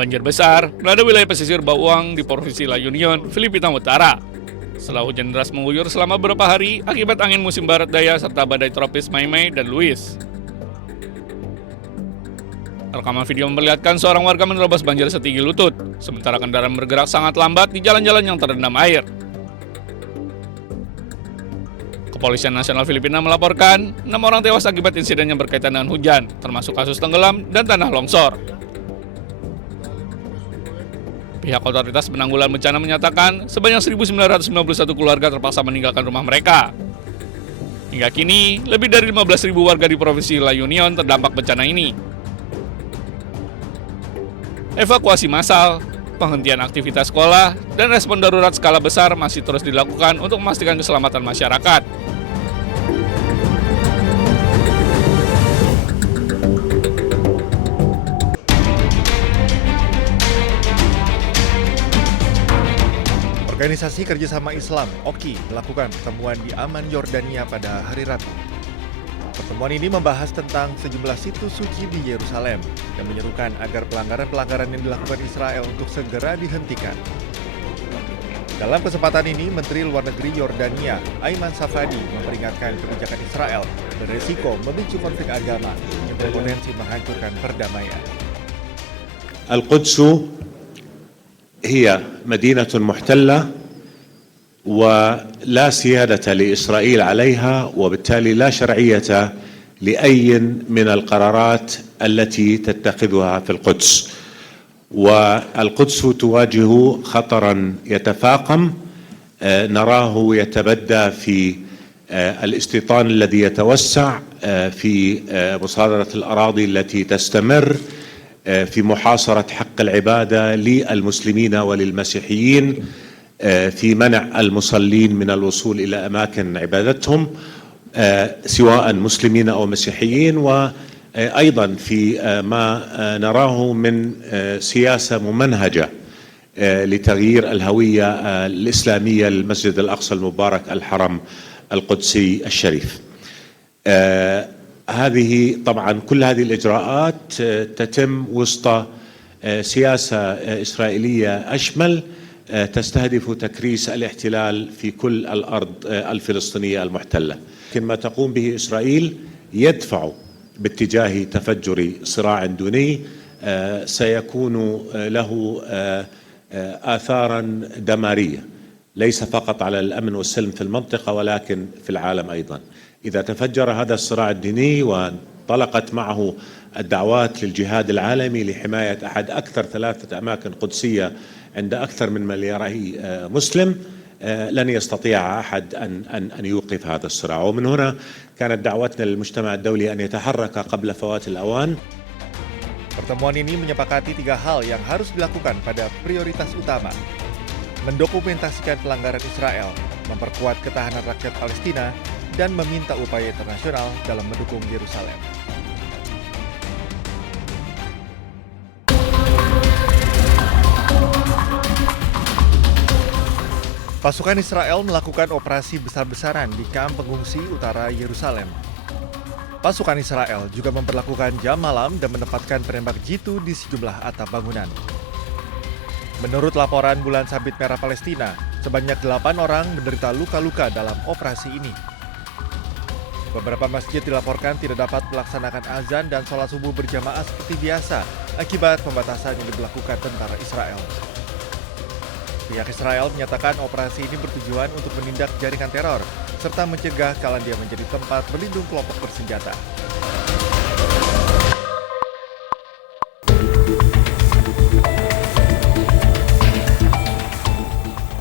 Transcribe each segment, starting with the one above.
Banjir besar melanda wilayah pesisir Bawang di Provinsi La Union, Filipina Utara. Setelah hujan deras mengguyur selama beberapa hari akibat angin musim barat daya serta badai tropis Maimei dan Luis. Rekaman video memperlihatkan seorang warga menerobos banjir setinggi lutut, sementara kendaraan bergerak sangat lambat di jalan-jalan yang terendam air. Kepolisian Nasional Filipina melaporkan 6 orang tewas akibat insiden yang berkaitan dengan hujan, termasuk kasus tenggelam dan tanah longsor. Pihak otoritas penanggulangan bencana menyatakan sebanyak 1.991 keluarga terpaksa meninggalkan rumah mereka. Hingga kini, lebih dari 15.000 warga di Provinsi La Union terdampak bencana ini. Evakuasi massal, penghentian aktivitas sekolah, dan respon darurat skala besar masih terus dilakukan untuk memastikan keselamatan masyarakat. Organisasi Kerjasama Islam, OKI, melakukan pertemuan di Amman, Yordania pada hari Rabu. Pertemuan ini membahas tentang sejumlah situs suci di Yerusalem dan menyerukan agar pelanggaran-pelanggaran yang dilakukan Israel untuk segera dihentikan. Dalam kesempatan ini, Menteri Luar Negeri Yordania, Ayman Safadi, memperingatkan kebijakan Israel beresiko memicu konflik agama yang berpotensi menghancurkan perdamaian. Al-Quds هي مدينة محتلة ولا سيادة لإسرائيل عليها وبالتالي لا شرعية لأي من القرارات التي تتخذها في القدس والقدس تواجه خطرا يتفاقم نراه يتبدى في الاستيطان الذي يتوسع في مصادرة الأراضي التي تستمر في محاصرة حق العبادة للمسلمين وللمسيحيين في منع المصلين من الوصول إلى أماكن عبادتهم سواء مسلمين أو مسيحيين وأيضا في ما نراه من سياسة ممنهجة لتغيير الهوية الإسلامية للمسجد الأقصى المبارك الحرم القدسي الشريف. هذه طبعا كل هذه الإجراءات تتم وسط سياسة إسرائيلية أشمل تستهدف تكريس الاحتلال في كل الأرض الفلسطينية المحتلة. لكن ما تقوم به إسرائيل يدفع باتجاه تفجر صراع دوني سيكون له آثارا دمارية ليس فقط على الأمن والسلم في المنطقة ولكن في العالم أيضا. إذا تفجر هذا الصراع الديني وانطلقت معه الدعوات للجهاد العالمي لحماية أحد أكثر 3 أماكن قدسية عند أكثر من ملياري مسلم لن يستطيع أحد أن يوقف هذا الصراع. ومن هنا كانت دعوتنا للمجتمع الدولي أن يتحرك قبل فوات الأوان. Pertemuan ini menyepakati 3 hal yang harus dilakukan pada prioritas utama. Mendokumentasikan pelanggaran Israel, memperkuat ketahanan rakyat Palestina, dan meminta upaya internasional dalam mendukung Yerusalem. Pasukan Israel melakukan operasi besar-besaran di kamp pengungsi utara Yerusalem. Pasukan Israel juga memperlakukan jam malam dan menempatkan penembak jitu di sejumlah atap bangunan. Menurut laporan Bulan Sabit Merah Palestina, sebanyak 8 orang menderita luka-luka dalam operasi ini. Beberapa masjid dilaporkan tidak dapat melaksanakan azan dan sholat subuh berjamaah seperti biasa akibat pembatasan yang diberlakukan tentara Israel. Pihak Israel menyatakan operasi ini bertujuan untuk menindak jaringan teror serta mencegah Kalandia menjadi tempat berlindung kelompok bersenjata.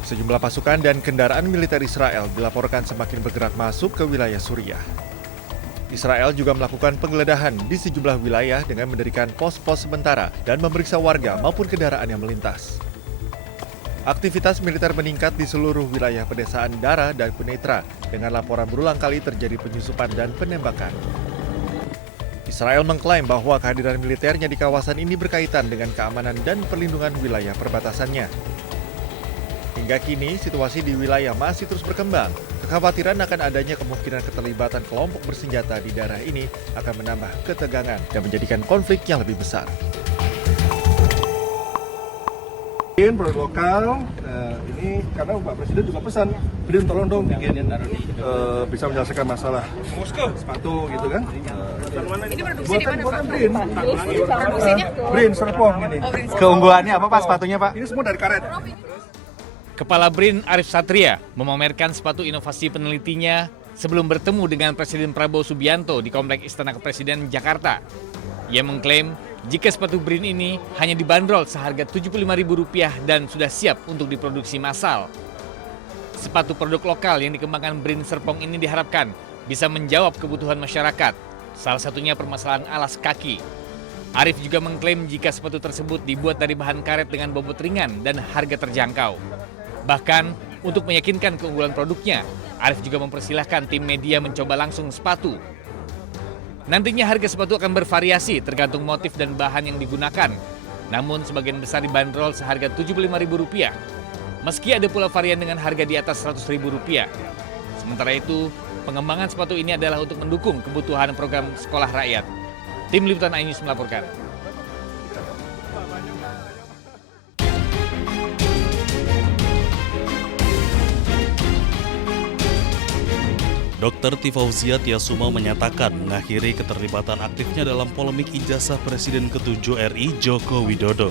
Sejumlah pasukan dan kendaraan militer Israel dilaporkan semakin bergerak masuk ke wilayah Suriah. Israel juga melakukan penggeledahan di sejumlah wilayah dengan mendirikan pos-pos sementara dan memeriksa warga maupun kendaraan yang melintas. Aktivitas militer meningkat di seluruh wilayah pedesaan Dara dan Quneitra dengan laporan berulang kali terjadi penyusupan dan penembakan. Israel mengklaim bahwa kehadiran militernya di kawasan ini berkaitan dengan keamanan dan perlindungan wilayah perbatasannya. Hingga kini, situasi di wilayah masih terus berkembang. Kekhawatiran akan adanya kemungkinan keterlibatan kelompok bersenjata di daerah ini akan menambah ketegangan dan menjadikan konflik yang lebih besar. Produk lokal, ini karena Pak Presiden juga pesan, Brin tolong dong bikin bisa menyelesaikan masalah sepatu gitu kan. Ini produksi di mana Pak? Brin, Produksinya? Brin Serpong ini. Keunggulannya apa Pak sepatunya Pak? Ini semua dari karet. Kepala BRIN Arif Satria memamerkan sepatu inovasi penelitinya sebelum bertemu dengan Presiden Prabowo Subianto di Komplek Istana Kepresiden Jakarta. Ia mengklaim jika sepatu BRIN ini hanya dibanderol seharga Rp75.000 dan sudah siap untuk diproduksi massal. Sepatu produk lokal yang dikembangkan BRIN Serpong ini diharapkan bisa menjawab kebutuhan masyarakat, salah satunya permasalahan alas kaki. Arif juga mengklaim jika sepatu tersebut dibuat dari bahan karet dengan bobot ringan dan harga terjangkau. Bahkan, untuk meyakinkan keunggulan produknya, Arif juga mempersilahkan tim media mencoba langsung sepatu. Nantinya harga sepatu akan bervariasi tergantung motif dan bahan yang digunakan. Namun sebagian besar dibanderol seharga Rp75.000. Meski ada pula varian dengan harga di atas Rp100.000. Sementara itu, pengembangan sepatu ini adalah untuk mendukung kebutuhan program sekolah rakyat. Tim Liputan iNews melaporkan. Dr. Tifauzia Tiasuma menyatakan mengakhiri keterlibatan aktifnya dalam polemik ijazah Presiden ke-7 RI Joko Widodo.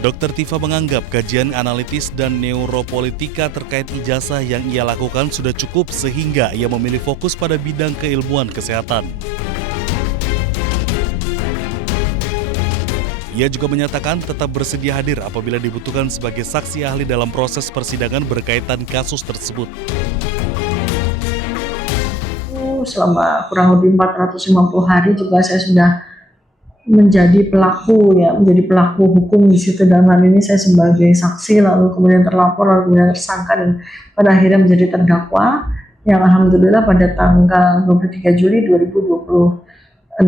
Dr. Tifa menganggap kajian analitis dan neuropolitika terkait ijazah yang ia lakukan sudah cukup sehingga ia memilih fokus pada bidang keilmuan kesehatan. Ia juga menyatakan tetap bersedia hadir apabila dibutuhkan sebagai saksi ahli dalam proses persidangan berkaitan kasus tersebut. Selama kurang lebih 450 hari juga saya sudah menjadi pelaku hukum di situ. Dalam hal ini saya sebagai saksi, lalu kemudian terlapor, lalu kemudian tersangka, dan pada akhirnya menjadi terdakwa yang alhamdulillah pada tanggal 23 Juli 2026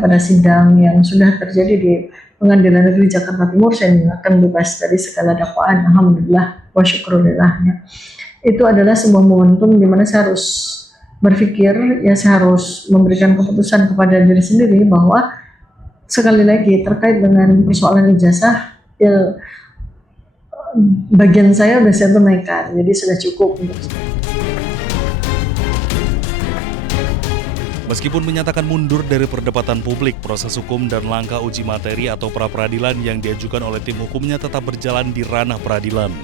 pada sidang yang sudah terjadi di Pengadilan Negeri Jakarta Timur, saya akan bebas dari segala dakwaan, alhamdulillah wa syukurillah. Itu adalah sebuah momentum di mana saya harus berpikir, saya harus memberikan keputusan kepada diri sendiri bahwa sekali lagi terkait dengan persoalan ijazah, bagian saya sudah saya tunaikan, jadi sudah cukup untuk saya. Meskipun menyatakan mundur dari perdebatan publik, proses hukum dan langkah uji materi atau pra-peradilan yang diajukan oleh tim hukumnya tetap berjalan di ranah peradilan.